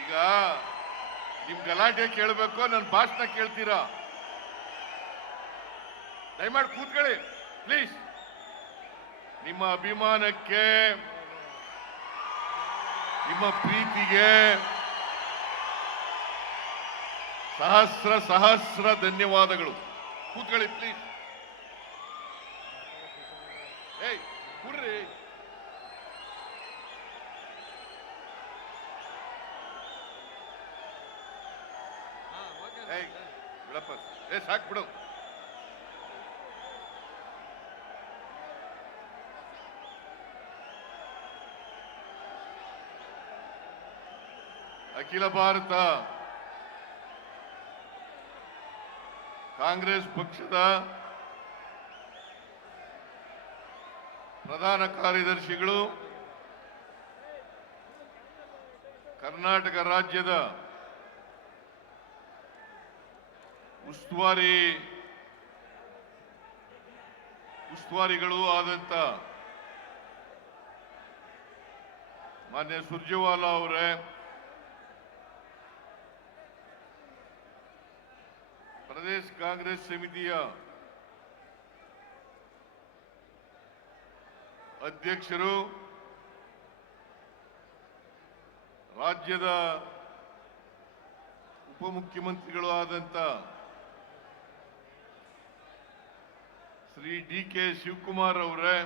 ಈಗ ನಿಮ್ ಗಲಾಟೆ ಕೇಳಬೇಕು ನನ್ನ ಭಾಷಣ ಕೇಳ್ತೀರಾ ದಯಮಾಡಿ ಕೂತ್ಕೊಳ್ಳಿ ಪ್ಲೀಸ್ ನಿಮ್ಮ ಅಭಿಮಾನಕ್ಕೆ ನಿಮ್ಮ ಪ್ರೀತಿಗೆ ಸಹಸ್ರ ಸಹಸ್ರ ಧನ್ಯವಾದಗಳು ಕೂತ್ಕೊಳ್ಳಿ ಪ್ಲೀಸ್ ಏಯ್ ಕುಡ್ರಿ ಏಯ್ ಬಿಡಪ್ಪ ಏ ಸಾಕು ಬಿಡು ಅಖಿಲ ಭಾರತ ಕಾಂಗ್ರೆಸ್ ಪಕ್ಷದ ಪ್ರಧಾನ ಕಾರ್ಯದರ್ಶಿಗಳು ಕರ್ನಾಟಕ ರಾಜ್ಯದ ಉಸ್ತುವಾರಿ ಉಸ್ತುವಾರಿಗಳು ಆದಂತ ಮಾನ್ಯ ಸುರ್ಜೇವಾಲಾ ಅವರೇ ಪ್ರದೇಶ ಕಾಂಗ್ರೆಸ್ ಸಮಿತಿಯ ಅಧ್ಯಕ್ಷರು ರಾಜ್ಯದ ಉಪಮುಖ್ಯಮಂತ್ರಿಗಳು ಆದಂಥ ಶ್ರೀ ಡಿ ಕೆ ಶಿವಕುಮಾರ್ ಅವರೇ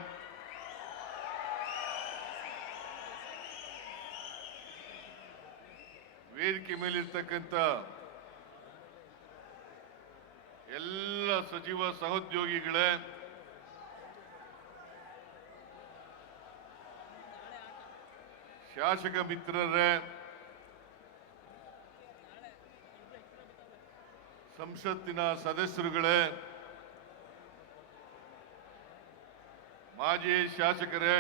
ವೇದಿಕೆ ಮೇಲಿರ್ತಕ್ಕಂಥ ಎಲ್ಲ ಸಚಿವ ಸಹೋದ್ಯೋಗಿಗಳೇ ಶಾಸಕ ಮಿತ್ರರೇ ಸಂಸತ್ತಿನ ಸದಸ್ಯರುಗಳೇ ಮಾಜಿ ಶಾಸಕರೇ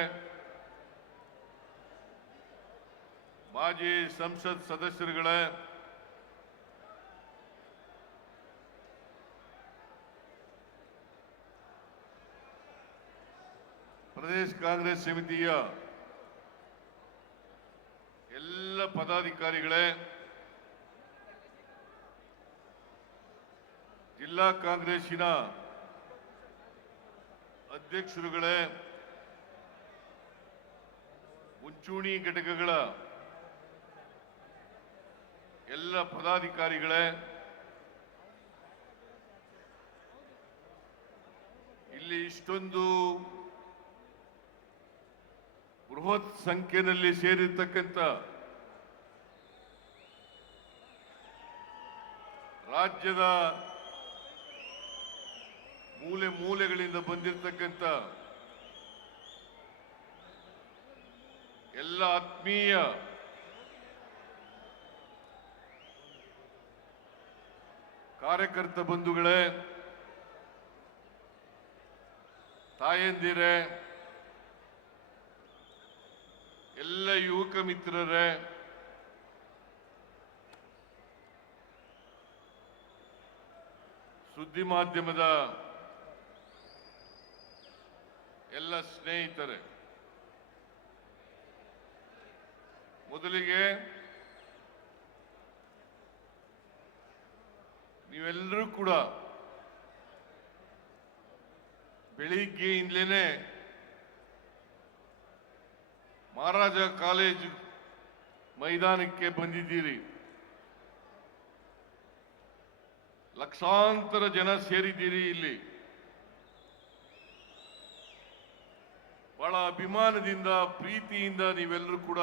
ಮಾಜಿ ಸಂಸತ್ ಸದಸ್ಯರುಗಳೇ ಪ್ರದೇಶ ಕಾಂಗ್ರೆಸ್ ಸಮಿತಿಯ ಎಲ್ಲ ಪದಾಧಿಕಾರಿಗಳೇ ಜಿಲ್ಲಾ ಕಾಂಗ್ರೆಸ್ಸಿನ ಅಧ್ಯಕ್ಷರುಗಳೇ ಮುಂಚೂಣಿ ಘಟಕಗಳ ಎಲ್ಲ ಪದಾಧಿಕಾರಿಗಳೇ ಇಲ್ಲಿ ಇಷ್ಟೊಂದು ಬೃಹತ್ ಸಂಖ್ಯೆಯಲ್ಲಿ ಸೇರಿರ್ತಕ್ಕಂಥ ರಾಜ್ಯದ ಮೂಲೆ ಮೂಲೆಗಳಿಂದ ಬಂದಿರತಕ್ಕಂಥ ಎಲ್ಲ ಆತ್ಮೀಯ ಕಾರ್ಯಕರ್ತ ಬಂಧುಗಳೇ ತಾಯಂದಿರೇ ಎಲ್ಲ ಯುವಕ ಮಿತ್ರರೇ ಸುದ್ದಿ ಮಾಧ್ಯಮದ ಎಲ್ಲ ಸ್ನೇಹಿತರೆ ಮೊದಲಿಗೆ ನೀವೆಲ್ಲರೂ ಕೂಡ ಬೆಳಿಗ್ಗೆಯಿಂದಲೇ ಮಹಾರಾಜ ಕಾಲೇಜು ಮೈದಾನಕ್ಕೆ ಬಂದಿದ್ದೀರಿ ಲಕ್ಷಾಂತರ ಜನ ಸೇರಿದ್ದೀರಿ ಇಲ್ಲಿ ಬಹಳ ಅಭಿಮಾನದಿಂದ ಪ್ರೀತಿಯಿಂದ ನೀವೆಲ್ಲರೂ ಕೂಡ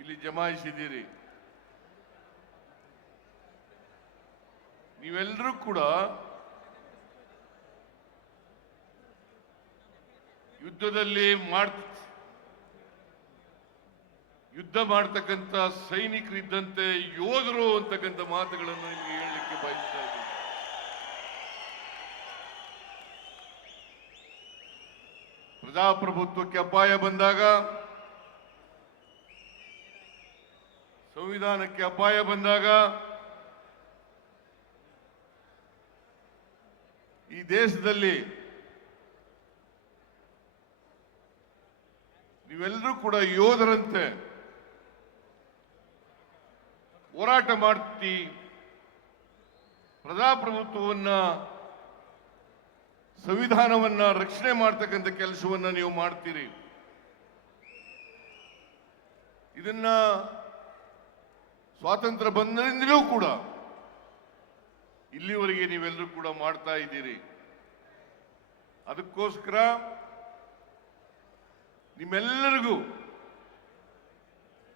ಇಲ್ಲಿ ಜಮಾಯಿಸಿದ್ದೀರಿ ನೀವೆಲ್ಲರೂ ಕೂಡ ಯುದ್ಧದಲ್ಲಿ ಮಾಡ್ತಾ ಯುದ್ಧ ಮಾಡ್ತಕ್ಕಂಥ ಸೈನಿಕರಿದ್ದಂತೆ ಯೋಧರು ಅಂತಕ್ಕಂಥ ಮಾತುಗಳನ್ನು ನಿಮಗೆ ಹೇಳಲಿಕ್ಕೆ ಬಯಸ್ತಾ ಇದ್ದೀನಿ ಪ್ರಜಾಪ್ರಭುತ್ವಕ್ಕೆ ಅಪಾಯ ಬಂದಾಗ ಸಂವಿಧಾನಕ್ಕೆ ಅಪಾಯ ಬಂದಾಗ ಈ ದೇಶದಲ್ಲಿ ನೀವೆಲ್ಲರೂ ಕೂಡ ಯೋಧರಂತೆ ಹೋರಾಟ ಮಾಡ್ತಿ ಪ್ರಜಾಪ್ರಭುತ್ವವನ್ನು ಸಂವಿಧಾನವನ್ನ ರಕ್ಷಣೆ ಮಾಡ್ತಕ್ಕಂಥ ಕೆಲಸವನ್ನು ನೀವು ಮಾಡ್ತೀರಿ ಇದನ್ನ ಸ್ವಾತಂತ್ರ್ಯ ಬಂದರಿಂದಲೂ ಕೂಡ ಇಲ್ಲಿವರೆಗೆ ನೀವೆಲ್ಲರೂ ಕೂಡ ಮಾಡ್ತಾ ಇದ್ದೀರಿ ಅದಕ್ಕೋಸ್ಕರ ನಿಮ್ಮೆಲ್ಲರಿಗೂ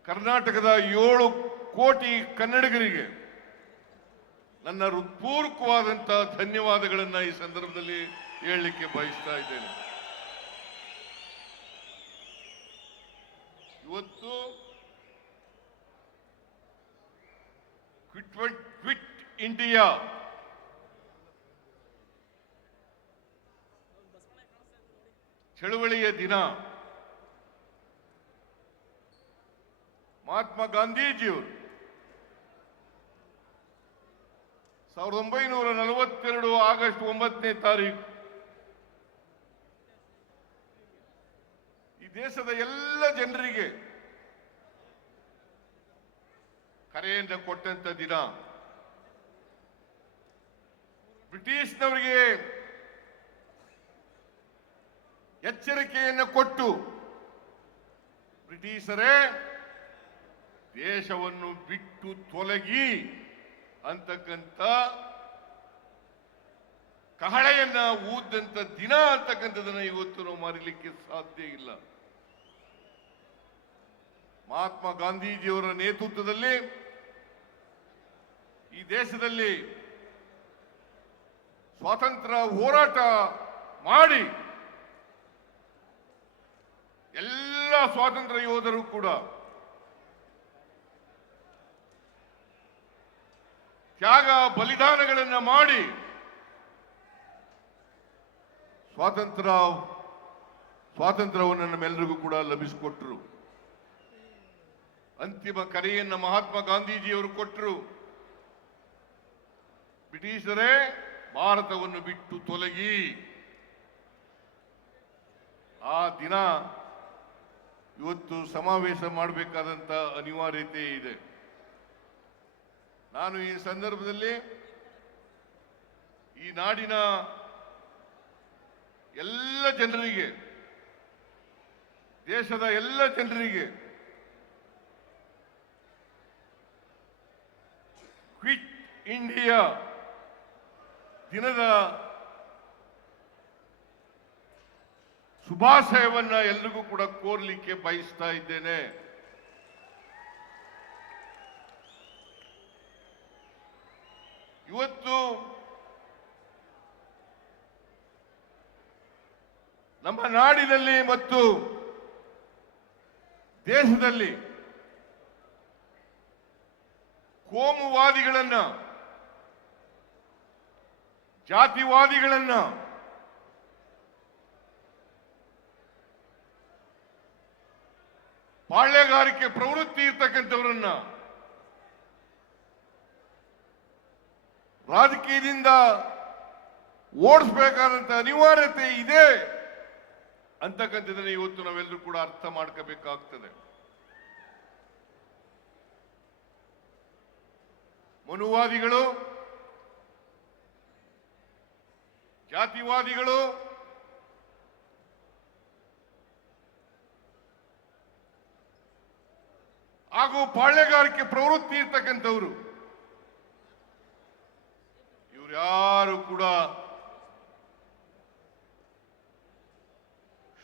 ಕರ್ನಾಟಕದ ಏಳು ಕೋಟಿ ಕನ್ನಡಿಗರಿಗೆ ನನ್ನ ಹೃತ್ಪೂರ್ವಕವಾದಂತಹ ಧನ್ಯವಾದಗಳನ್ನ ಈ ಸಂದರ್ಭದಲ್ಲಿ ಹೇಳಲಿಕ್ಕೆ ಬಯಸ್ತಾ ಇದ್ದೇನೆ ಇವತ್ತು ಕ್ವಿಟ್ ಇಂಡಿಯಾ ಚಳುವಳಿಯ ದಿನ ಮಹಾತ್ಮ ಗಾಂಧೀಜಿಯವರು ಸಾವಿರದ ಒಂಬೈನೂರ ನಲವತ್ತೆರಡು ಆಗಸ್ಟ್ ಒಂಬತ್ತನೇ ತಾರೀಕು ಈ ದೇಶದ ಎಲ್ಲ ಜನರಿಗೆ ಕರೆಯಿಂದ ಕೊಟ್ಟಂತ ದಿನ ಬ್ರಿಟಿಷ್ನವರಿಗೆ ಎಚ್ಚರಿಕೆಯನ್ನು ಕೊಟ್ಟು ಬ್ರಿಟಿಷರೇ ದೇಶವನ್ನು ಬಿಟ್ಟು ತೊಲಗಿ ಅಂತಕ್ಕಂಥ ಕಹಳೆಯನ್ನ ಊದ್ದಂತ ದಿನ ಅಂತಕ್ಕಂಥದನ್ನ ಇವತ್ತು ನಾವು ಮರಿಲಿಕ್ಕೆ ಸಾಧ್ಯ ಇಲ್ಲ ಮಹಾತ್ಮ ಗಾಂಧೀಜಿಯವರ ನೇತೃತ್ವದಲ್ಲಿ ಈ ದೇಶದಲ್ಲಿ ಸ್ವಾತಂತ್ರ್ಯ ಹೋರಾಟ ಮಾಡಿ ಎಲ್ಲ ಸ್ವಾತಂತ್ರ್ಯ ಯೋಧರು ಕೂಡ ತ್ಯಾಗ ಬಲಿದಾನಗಳನ್ನು ಮಾಡಿ ಸ್ವಾತಂತ್ರ್ಯ ಸ್ವಾತಂತ್ರ್ಯವನ್ನು ನಮ್ಮೆಲ್ಲರಿಗೂ ಕೂಡ ಲಭಿಸಿಕೊಟ್ರು ಅಂತಿಮ ಕರೆಯನ್ನು ಮಹಾತ್ಮ ಗಾಂಧೀಜಿಯವರು ಕೊಟ್ಟರು ಬ್ರಿಟಿಷರೇ ಭಾರತವನ್ನು ಬಿಟ್ಟು ತೊಲಗಿ ಆ ದಿನ ಇವತ್ತು ಸಮಾವೇಶ ಮಾಡಬೇಕಾದಂತ ಅನಿವಾರ್ಯತೆ ಇದೆ ನಾನು ಈ ಸಂದರ್ಭದಲ್ಲಿ ಈ ನಾಡಿನ ಎಲ್ಲ ಜನರಿಗೆ ದೇಶದ ಎಲ್ಲ ಜನರಿಗೆ ಕ್ವಿಟ್ ಇಂಡಿಯಾ ದಿನದ ಶುಭಾಶಯವನ್ನು ಎಲ್ರಿಗೂ ಕೂಡ ಕೋರ್ಲಿಕ್ಕೆ ಬಯಸ್ತಾ ಇದ್ದೇನೆ ಇವತ್ತು ನಮ್ಮ ನಾಡಿನಲ್ಲಿ ಮತ್ತು ದೇಶದಲ್ಲಿ ಕೋಮುವಾದಿಗಳನ್ನ ಜಾತಿವಾದಿಗಳನ್ನ ಪಾಳ್ಯಗಾರಿಕೆ ಪ್ರವೃತ್ತಿ ಇರ್ತಕ್ಕಂಥವರನ್ನ ರಾಜಕೀಯದಿಂದ ಓಡಿಸ್ಬೇಕಾದಂಥ ಅನಿವಾರ್ಯತೆ ಇದೆ ಅಂತಕ್ಕಂಥದ್ದನ್ನು ಇವತ್ತು ನಾವೆಲ್ಲರೂ ಕೂಡ ಅರ್ಥ ಮಾಡ್ಕೋಬೇಕಾಗ್ತದೆ ಮನುವಾದಿಗಳು ಜಾತಿವಾದಿಗಳು ಹಾಗೂ ಪಾಳ್ಯಗಾರಿಕೆ ಪ್ರವೃತ್ತಿ ಇರ್ತಕ್ಕಂಥವರು ಯಾರು ಕೂಡ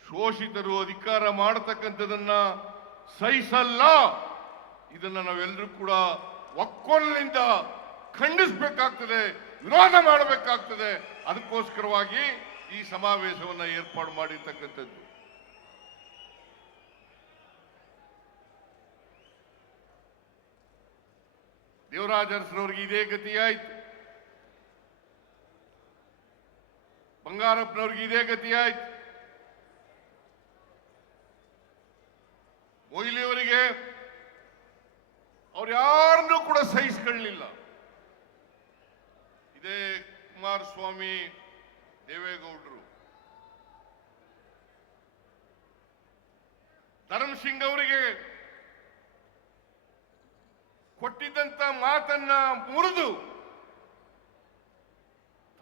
ಶೋಷಿತರು ಅಧಿಕಾರ ಮಾಡತಕ್ಕಂಥದನ್ನ ಸಹಿಸಲ್ಲ ಇದನ್ನ ನಾವೆಲ್ಲರೂ ಕೂಡ ಒಕ್ಕೊಲಿನಿಂದ ಖಂಡಿಸಬೇಕಾಗ್ತದೆ ವಿರೋಧ ಮಾಡಬೇಕಾಗ್ತದೆ ಅದಕ್ಕೋಸ್ಕರವಾಗಿ ಈ ಸಮಾವೇಶವನ್ನು ಏರ್ಪಾಡು ಮಾಡಿರ್ತಕ್ಕಂಥದ್ದು ದೇವರಾಜರಸರವ್ರಿಗೆ ಇದೇ ಗತಿಯಾಯಿತು ಬಂಗಾರಪ್ಪನವ್ರಿಗೆ ಇದೇ ಗತಿ ಆಯ್ತು ಮೊಯ್ಲಿಯವರಿಗೆ ಅವ್ರು ಯಾರನ್ನೂ ಕೂಡ ಸಹಿಸ್ಕೊಳ್ಳಲಿಲ್ಲ ಇದೇ ಕುಮಾರಸ್ವಾಮಿ ದೇವೇಗೌಡರು ಧರ್ಮ್ ಸಿಂಗ್ ಅವರಿಗೆ ಕೊಟ್ಟಿದ್ದಂತ ಮಾತನ್ನ ಮುರಿದು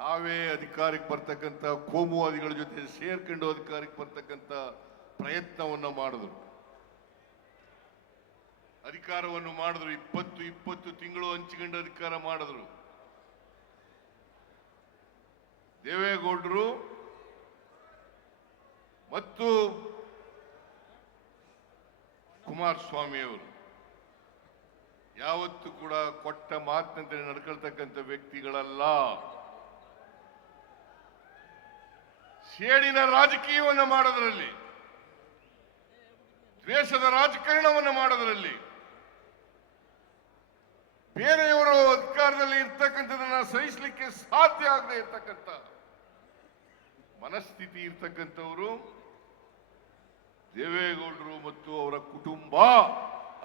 ತಾವೇ ಅಧಿಕಾರಕ್ಕೆ ಬರ್ತಕ್ಕಂಥ ಕೋಮುವಾದಿಗಳ ಜೊತೆ ಸೇರ್ಕೊಂಡು ಅಧಿಕಾರಕ್ಕೆ ಬರ್ತಕ್ಕಂಥ ಪ್ರಯತ್ನವನ್ನು ಮಾಡಿದ್ರು ಅಧಿಕಾರವನ್ನು ಮಾಡಿದ್ರು ಇಪ್ಪತ್ತು ಇಪ್ಪತ್ತು ತಿಂಗಳು ಹಂಚಿಕೊಂಡು ಅಧಿಕಾರ ಮಾಡಿದ್ರು ದೇವೇಗೌಡರು ಮತ್ತು ಕುಮಾರಸ್ವಾಮಿಯವರು ಯಾವತ್ತೂ ಕೂಡ ಕೊಟ್ಟ ಮಾತಿನಂತೆ ನಡ್ಕೊಳ್ತಕ್ಕಂಥ ವ್ಯಕ್ತಿಗಳಲ್ಲ ಸೇಡಿನ ರಾಜಕೀಯವನ್ನು ಮಾಡೋದರಲ್ಲಿ ದ್ವೇಷದ ರಾಜಕಾರಣವನ್ನು ಮಾಡೋದರಲ್ಲಿ ಬೇರೆಯವರು ಅಧಿಕಾರದಲ್ಲಿ ಇರ್ತಕ್ಕಂಥದನ್ನ ಸಹಿಸಲಿಕ್ಕೆ ಸಾಧ್ಯ ಆಗದೆ ಇರ್ತಕ್ಕಂಥ ಮನಸ್ಥಿತಿ ಇರ್ತಕ್ಕಂಥವರು ದೇವೇಗೌಡರು ಮತ್ತು ಅವರ ಕುಟುಂಬ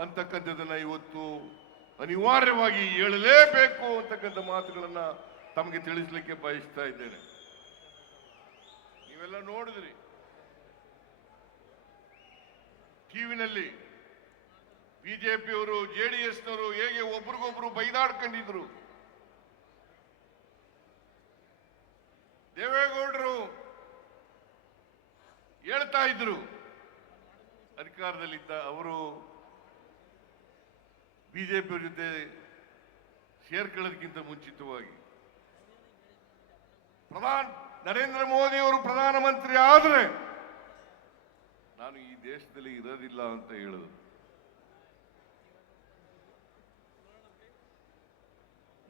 ಅಂತಕ್ಕಂಥದನ್ನ ಇವತ್ತು ಅನಿವಾರ್ಯವಾಗಿ ಹೇಳಲೇಬೇಕು ಅಂತಕ್ಕಂಥ ಮಾತುಗಳನ್ನ ತಮಗೆ ತಿಳಿಸಲಿಕ್ಕೆ ಬಯಸ್ತಾ ಇದ್ದೇನೆ ನೀವೆಲ್ಲ ನೋಡಿದ್ರಿ ಟಿವಿನಲ್ಲಿ ಬಿಜೆಪಿಯವರು ಜೆ ಡಿ ಎಸ್ನವರು ಹೇಗೆ ಒಬ್ರಿಗೊಬ್ರು ಬೈದಾಡ್ಕೊಂಡಿದ್ರು ದೇವೇಗೌಡರು ಹೇಳ್ತಾ ಇದ್ರು ಅಧಿಕಾರದಲ್ಲಿದ್ದ ಅವರು ಬಿಜೆಪಿಯವ್ರ ಜೊತೆ ಸೇರ್ಕೊಳ್ಳೋದಕ್ಕಿಂತ ಮುಂಚಿತವಾಗಿ ಪ್ರಧಾನ ನರೇಂದ್ರ ಮೋದಿ ಅವರು ಪ್ರಧಾನಮಂತ್ರಿ ಆದರೆ ನಾನು ಈ ದೇಶದಲ್ಲಿ ಇರೋದಿಲ್ಲ ಅಂತ ಹೇಳುದು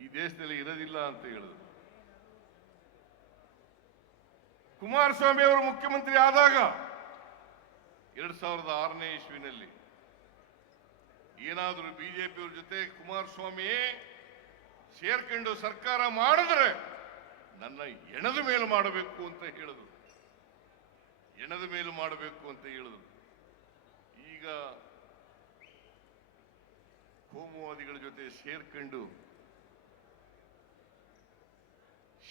ಈ ದೇಶದಲ್ಲಿ ಇರೋದಿಲ್ಲ ಅಂತ ಹೇಳುದು ಕುಮಾರಸ್ವಾಮಿ ಅವರು ಮುಖ್ಯಮಂತ್ರಿ ಆದಾಗ ಎರಡ್ ಸಾವಿರದ ಆರನೇ ಇಸ್ವಿನಲ್ಲಿ ಏನಾದರೂ ಬಿಜೆಪಿಯವ್ರ ಜೊತೆ ಕುಮಾರಸ್ವಾಮಿ ಸೇರ್ಕೊಂಡು ಸರ್ಕಾರ ಮಾಡಿದ್ರೆ ನನ್ನ ಎಣದ ಮೇಲೆ ಮಾಡಬೇಕು ಅಂತ ಹೇಳಿದ್ರು ಎಣದ ಮೇಲೆ ಮಾಡಬೇಕು ಅಂತ ಹೇಳಿದರು ಈಗ ಕೋಮುವಾದಿಗಳ ಜೊತೆ ಸೇರ್ಕೊಂಡು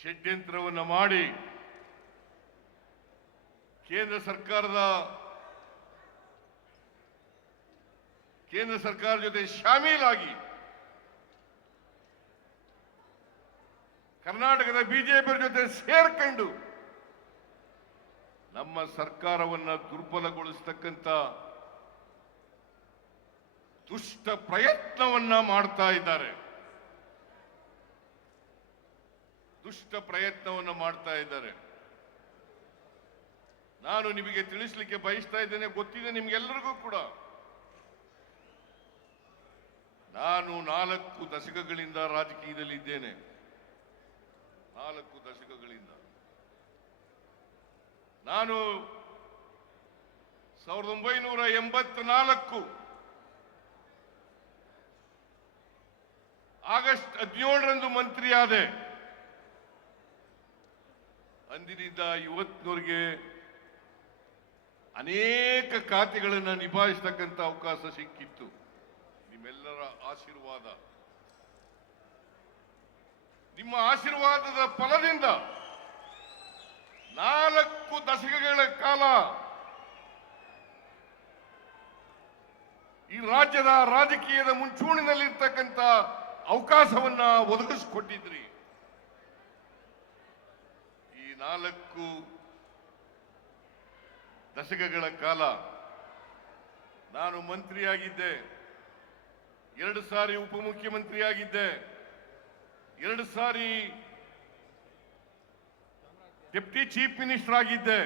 ಷಡ್ಯಂತ್ರವನ್ನು ಮಾಡಿ ಕೇಂದ್ರ ಸರ್ಕಾರದ ಕೇಂದ್ರ ಸರ್ಕಾರ ಜೊತೆ ಶಾಮೀಲಾಗಿ ಕರ್ನಾಟಕದ ಬಿಜೆಪಿ ಜೊತೆ ಸೇರ್ಕೊಂಡು ನಮ್ಮ ಸರ್ಕಾರವನ್ನು ದುರ್ಬಲಗೊಳಿಸ್ತಕ್ಕಂಥ ದುಷ್ಟ ಪ್ರಯತ್ನವನ್ನ ಮಾಡ್ತಾ ಇದ್ದಾರೆ ದುಷ್ಟ ಪ್ರಯತ್ನವನ್ನು ಮಾಡ್ತಾ ಇದ್ದಾರೆ ನಾನು ನಿಮಗೆ ತಿಳಿಸ್ಲಿಕ್ಕೆ ಬಯಸ್ತಾ ಇದ್ದೇನೆ ಗೊತ್ತಿದೆ ನಿಮಗೆಲ್ಲರಿಗೂ ಕೂಡ ನಾನು ನಾಲ್ಕು ದಶಕಗಳಿಂದ ರಾಜಕೀಯದಲ್ಲಿ ಇದ್ದೇನೆ ನಾಲ್ಕು ದಶಕಗಳಿಂದ ನಾನು ಸಾವಿರದ ಒಂಬೈನೂರ ಎಂಬತ್ನಾಲ್ಕು ಆಗಸ್ಟ್ ಹದಿನೇಳರಂದು ಮಂತ್ರಿಯಾದೆ ಅಂದಿನಿಂದ ಇವತ್ತಿನವರಿಗೆ ಅನೇಕ ಖಾತೆಗಳನ್ನು ನಿಭಾಯಿಸ್ತಕ್ಕಂಥ ಅವಕಾಶ ಸಿಕ್ಕಿತ್ತು ನಿಮ್ಮೆಲ್ಲರ ಆಶೀರ್ವಾದ ನಿಮ್ಮ ಆಶೀರ್ವಾದದ ಫಲದಿಂದ ನಾಲ್ಕು ದಶಕಗಳ ಕಾಲ ಈ ರಾಜ್ಯದ ರಾಜಕೀಯದ ಮುಂಚೂಣಿನಲ್ಲಿರ್ತಕ್ಕಂಥ ಅವಕಾಶವನ್ನ ಒದಗಿಸಿಕೊಟ್ಟಿದ್ರಿ ಈ ನಾಲ್ಕು ದಶಕಗಳ ಕಾಲ ನಾನು ಮಂತ್ರಿಯಾಗಿದ್ದೆ ಎರಡು ಸಾರಿ ಉಪಮುಖ್ಯಮಂತ್ರಿಯಾಗಿದ್ದೆ ಎರಡು ಸಾರಿ ಡೆಪ್ಟಿ ಚೀಫ್ ಮಿನಿಸ್ಟರ್ ಆಗಿದ್ದೆ